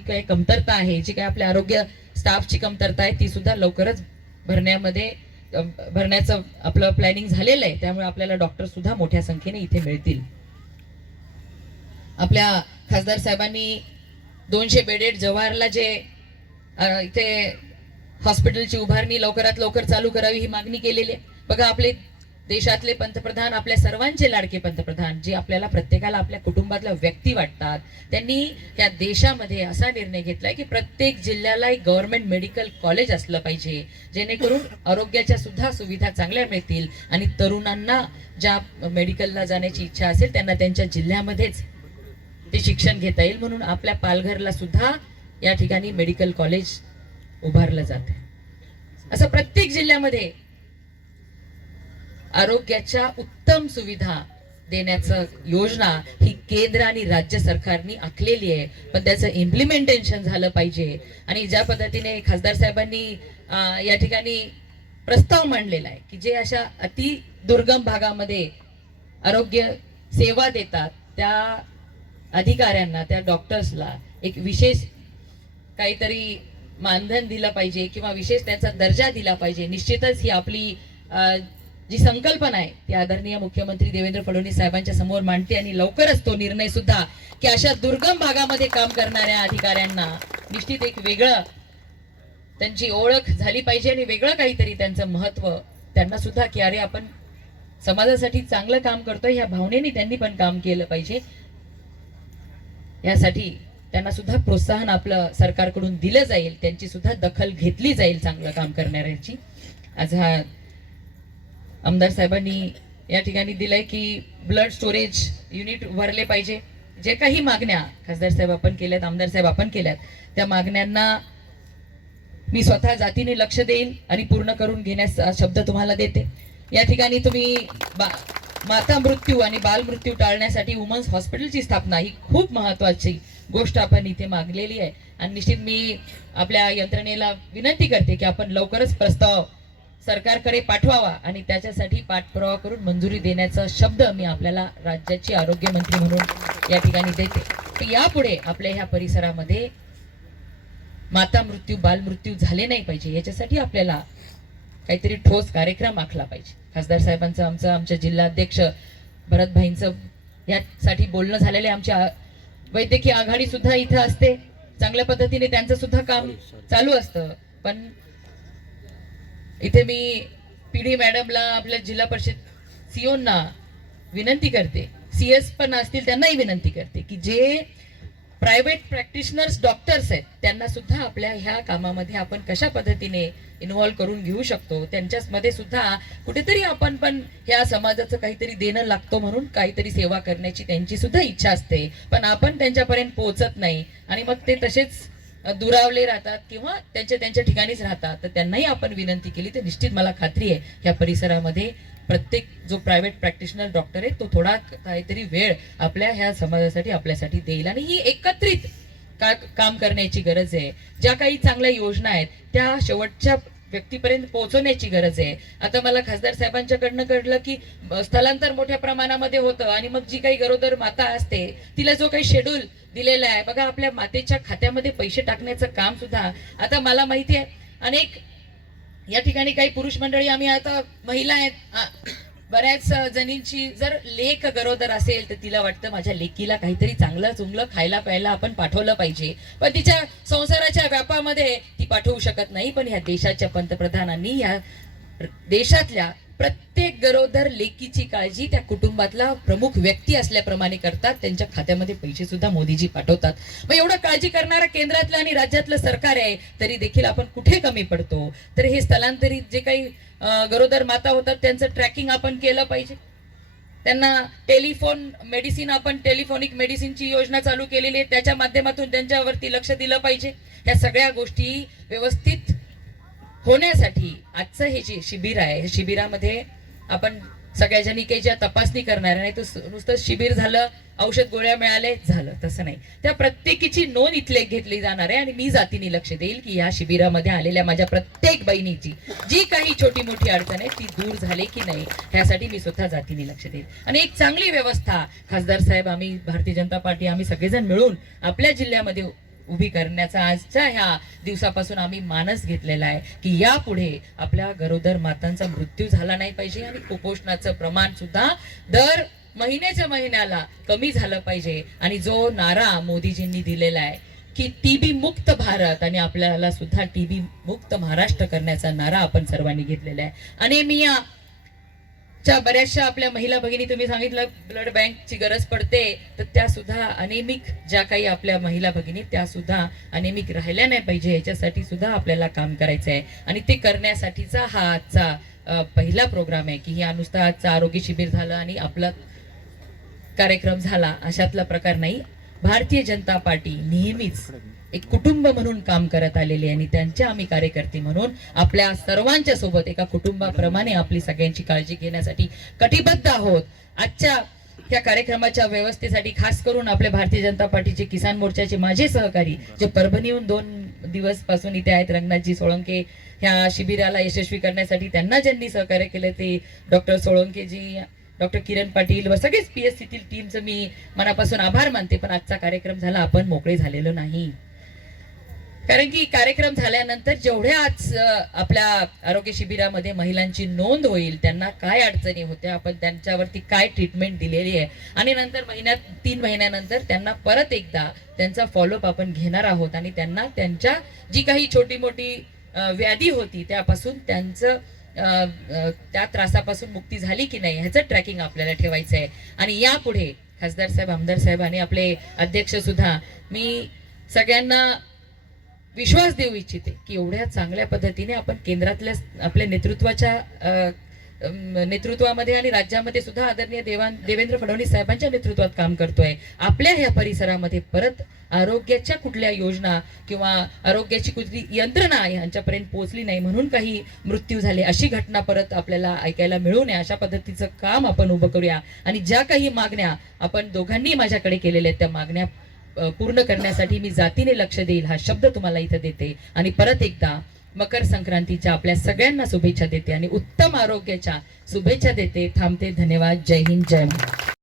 काही कमतरता आहे जी काही आपल्या आरोग्य स्टाफची कमतरता आहे ती सुद्धा लवकरच भरण्यामध्ये भरण्याचं आपलं प्लॅनिंग झालेलं आहे. त्यामुळे आपल्याला डॉक्टर सुद्धा मोठ्या संख्येने इथे मिळतील. आपल्या खासदार साहेबांनी दोनशे बेडेड जवाहरला जे इथे हॉस्पिटलची उभारणी लवकरात लवकर चालू करावी ही मागणी केलेली आहे. बघा आपले देशातले पंतप्रधान आपल्या सर्वांचे लाडके पंतप्रधान जे आपल्याला प्रत्येकाला आपल्या कुटुंबातल्या व्यक्ती वाटतात त्यांनी या देशामध्ये असा निर्णय घेतलाय की प्रत्येक जिल्ह्याला एक गव्हर्नमेंट मेडिकल कॉलेज असलं पाहिजे जेणेकरून आरोग्याच्या सुद्धा सुविधा चांगल्या मिळतील आणि तरुणांना ज्या मेडिकलला जाण्याची इच्छा असेल त्यांना त्यांच्या जिल्ह्यामध्येच ते शिक्षण घेता येईल म्हणून आपल्या पालघरला सुद्धा या ठिकाणी मेडिकल कॉलेज उभारलं जात असं प्रत्येक जिल्ह्यामध्ये आरोग्याच्या उत्तम सुविधा देण्याचं योजना ही केंद्र आणि राज्य सरकारनी आखलेली आहे. पण त्याचं इम्प्लिमेंटेशन झालं पाहिजे. आणि ज्या पद्धतीने खासदार साहेबांनी या ठिकाणी प्रस्ताव मांडलेला आहे की जे अशा अति दुर्गम भागामध्ये आरोग्य सेवा देतात त्या अधिकाऱ्यांना त्या डॉक्टर्सला एक विशेष काहीतरी मानधन दिलं पाहिजे किंवा विशेष त्याचा दर्जा दिला पाहिजे. निश्चितच ही आपली जी संकल्पना आहे ती आदरणीय मुख्यमंत्री देवेंद्र फडणवीस साहेबांच्या समोर मांडते आणि लवकरच तो निर्णय सुद्धा की अशा दुर्गम भागामध्ये काम करणाऱ्या अधिकाऱ्यांना निश्चित एक वेगळं त्यांची ओळख झाली पाहिजे आणि वेगळं काहीतरी त्यांचं महत्त्व त्यांना सुद्धा की अरे आपण समाजासाठी चांगलं काम करतोय ह्या भावनेने त्यांनी पण काम केलं पाहिजे. यासाठी त्यांना सुद्धा प्रोत्साहन आपलं सरकारकडून दिलं जाईल त्यांची सुद्धा दखल घेतली जाईल चांगलं काम करणाऱ्यांची. आज हा आमदार साहेबांनी या ठिकाणी दिलंय की ब्लड स्टोरेज युनिट उभारले पाहिजे. जे काही मागण्या खासदार साहेब आपण केल्यात आमदार साहेब आपण केल्यात त्या मागण्यांना मी स्वतः जातीने लक्ष देईल आणि पूर्ण करून घेण्यास शब्द तुम्हाला देते. या ठिकाणी तुम्ही बा- माता मृत्यू आणि बालमृत्यू टाळण्यासाठी वुमन्स हॉस्पिटलची स्थापना ही खूप महत्वाची गोष्ट आपण इथे मागलेली आहे. आणि निश्चित मी आपल्या यंत्रणेला विनंती करते की आपण लवकरच प्रस्ताव सरकारकडे पाठवावा आणि त्याच्यासाठी पाठपुरावा करून मंजुरी देण्याचा शब्द मी आपल्याला राज्याची आरोग्य मंत्री म्हणून या ठिकाणी देते. तर यापुढे आपल्या ह्या परिसरामध्ये माता मृत्यू बाल मृत्यू झाले नाही पाहिजे याच्यासाठी आपल्याला काहीतरी ठोस कार्यक्रम आखला पाहिजे. खासदार साहेबांचं आमचं आमच्या जिल्हाध्यक्ष भरतभाईंचं यासाठी बोलणं झालेलं आहे. आमच्या वैद्यकीय आघाडी सुद्धा इथं असते. चांगल्या पद्धतीने त्यांचं सुद्धा काम चालू असतं. पण इथे मी पी डी मॅडमला आपल्या जिल्हा परिषद सीओना विनंती करते. सीएस पण असतील त्यांनाही विनंती करते की जे प्रायव्हेट प्रॅक्टिशनर्स डॉक्टर्स आहेत त्यांना सुद्धा आपल्या ह्या कामामध्ये आपण कशा पद्धतीने इन्व्हॉल्व्ह करून घेऊ शकतो? त्यांच्यामध्ये सुद्धा कुठेतरी आपण पण ह्या समाजाचं काहीतरी देणं लागतो म्हणून काहीतरी सेवा करण्याची त्यांची सुद्धा इच्छा असते. पण आपण त्यांच्यापर्यंत पोहोचत नाही आणि मग ते तसेच दुरावले राहतात किंवा त्यांच्या त्यांच्या ठिकाणीच राहतात तर त्यांनाही आपण विनंती केली तर निश्चित मला खात्री आहे या परिसरामध्ये प्रत्येक जो प्रायव्हेट प्रॅक्टिशनर डॉक्टर आहे तो थोडा काहीतरी वेळ आपल्या ह्या समाजासाठी आपल्यासाठी देईल. आणि ही एकत्रित का काम करण्याची गरज आहे. ज्या काही चांगल्या योजना आहेत त्या शेवटच्या व्यक्तीपर्यंत पोहोचवण्याची गरज आहे. आता मला खासदार साहेबांच्याकडनं कळलं की स्थलांतर मोठ्या प्रमाणामध्ये होतं आणि मग जी काही गरोदर माता असते तिला जो काही शेड्यूल दिलेला आहे. बघा आपल्या मातेच्या खात्यामध्ये पैसे टाकण्याचं काम सुद्धा आता मला माहिती आहे. अनेक या ठिकाणी काही पुरुष मंडळी आम्ही आता महिला आहेत. बऱ्याच जणींची जर लेख गरोदर असेल तर तिला वाटतं माझ्या लेकीला काहीतरी चांगलं चुंगलं खायला प्यायला आपण पाठवलं पाहिजे. पण तिच्या संसाराच्या व्यापामध्ये ती पाठवू शकत नाही. पण ह्या देशाच्या पंतप्रधानांनी या देशातल्या प्रत्येक गरोदर लेकीची काळजी त्या कुटुंबातला प्रमुख व्यक्ती असल्याप्रमाणे करतात. त्यांच्या खात्यामध्ये पैसे सुद्धा मोदीजी पाठवतात. मग एवढं काळजी करणारा केंद्रातलं आणि राज्यातलं सरकार आहे तरी देखील आपण कुठे कमी पडतो? तर हे स्थलांतरित जे काही गरोदर माता होतात त्यांचं ट्रॅकिंग आपण केलं पाहिजे. त्यांना टेलिफोन मेडिसिन आपण टेलिफोनिक मेडिसिनची योजना चालू केलेली आहे. त्याच्या माध्यमातून त्यांच्यावरती लक्ष दिलं पाहिजे. ह्या सगळ्या गोष्टी व्यवस्थित होण्यासाठी आजचं हे जे शिबिर आहे हे शिबिरामध्ये आपण सगळ्याजणी काही ज्या तपासणी करणार नाही तर नुसतं शिबिर झालं औषध गोळ्या मिळाले झालं. तसं नाही. त्या प्रत्येकीची नोंद इथले घेतली जाणार आहे आणि मी जातीने लक्ष देईल की या शिबिरामध्ये आलेल्या माझ्या प्रत्येक बहिणीची जी काही छोटी मोठी अडचण आहे ती दूर झाली की नाही ह्यासाठी मी स्वतः जातीने लक्ष देईल. आणि एक चांगली व्यवस्था खासदार साहेब आम्ही भारतीय जनता पार्टी आम्ही सगळेजण मिळून आपल्या जिल्ह्यामध्ये उभी करण्याचा आजच्या ह्या दिवसापासून आम्ही मानस घेतलेला आहे की यापुढे आपल्या गरोदर मातांचा मृत्यू झाला नाही पाहिजे आणि कुपोषणाचं प्रमाण सुद्धा दर महिन्याच्या महिन्याला कमी झालं पाहिजे. आणि जो नारा मोदीजींनी दिलेला आहे की टीबी मुक्त भारत आणि आपल्याला सुद्धा टीबी मुक्त महाराष्ट्र करण्याचा नारा आपण सर्वांनी घेतलेला आहे. अनेमिया च्या बऱ्याचशा आपल्या महिला भगिनी तुम्ही सांगितलं ब्लड बँकची गरज पडते तर त्या सुद्धा अनेमिक ज्या काही आपल्या महिला भगिनी त्या सुद्धा अनेमिक राहिल्या नाही पाहिजे. याच्यासाठी सुद्धा आपल्याला काम करायचं आहे आणि ते करण्यासाठीचा हा आजचा पहिला प्रोग्राम आहे की ही नुसता आजचा आरोग्य शिबिर झालं आणि आपला कार्यक्रम झाला अशातला प्रकार नाही. भारतीय जनता पार्टी नेहमीच एक कुटुंब म्हणून काम करत आलेली आणि त्यांच्या आम्ही कार्यकर्ते म्हणून आपल्या सर्वांच्या सोबत एका कुटुंबाप्रमाणे आपली सगळ्यांची काळजी घेण्यासाठी कटिबद्ध आहोत. आजच्या त्या कार्यक्रमाच्या व्यवस्थेसाठी खास करून आपल्या भारतीय जनता पार्टीचे किसान मोर्चाचे माझे सहकारी जे परभणीहून दोन दिवसपासून इथे आहेत रंगनाथजी सोळंके ह्या शिबिराला यशस्वी करण्यासाठी त्यांना ज्यांनी सहकार्य केलं ते डॉक्टर सोळंकेजी डॉक्टर किरण पाटील व सगळेच पी एस सीतील टीमचं मी मनापासून आभार मानते पण आजचा कार्यक्रम झाला आपण मोकळे झालेलो नाही. कारण की कार्यक्रम झाल्यानंतर जेवढ्या आज आपल्या आरोग्य शिबिरामध्ये महिलांची नोंद होईल त्यांना काय अडचणी होत्या आपण त्यांच्यावरती काय ट्रीटमेंट दिलेली आहे आणि नंतर महिन्यात तीन महिन्यानंतर त्यांना परत एकदा त्यांचा फॉलोअप आपण घेणार आहोत आणि त्यांना त्यांच्या जी काही छोटी मोठी व्याधी होती त्यापासून त्यांचं त्या त्रासापासून मुक्ती झाली की नाही ह्याचं ट्रॅकिंग आपल्याला ठेवायचं आहे. आणि यापुढे खासदार साहेब आमदार साहेब आणि आपले अध्यक्ष सुद्धा मी सगळ्यांना विश्वास देऊ इच्छिते की एवढ्या चांगल्या पद्धतीने आपण केंद्रातल्या आपल्या नेतृत्वाच्या नेतृत्वामध्ये आणि राज्यामध्ये सुद्धा आदरणीय देवान देवेंद्र फडणवीस साहेबांच्या नेतृत्वात काम करतोय. आपल्या ह्या परिसरामध्ये परत आरोग्याच्या कुठल्या योजना किंवा आरोग्याची कुठली यंत्रणा यांच्यापर्यंत पोहोचली नाही म्हणून काही मृत्यू झाले अशी घटना परत आपल्याला ऐकायला मिळू नये अशा पद्धतीचं काम आपण उभं करूया. आणि ज्या काही मागण्या आपण दोघांनी माझ्याकडे केलेल्या आहेत त्या मागण्या पूर्ण करण्यासाठी मी जातीने लक्ष देईल हा शब्द तुम्हाला इथं देते. आणि परत एकदा मकर संक्रांतीच्या आपल्या सगळ्यांना शुभेच्छा देते आणि उत्तम आरोग्याच्या शुभेच्छा देते. थांबते. धन्यवाद. जय हिंद. जय महाराष्ट्र.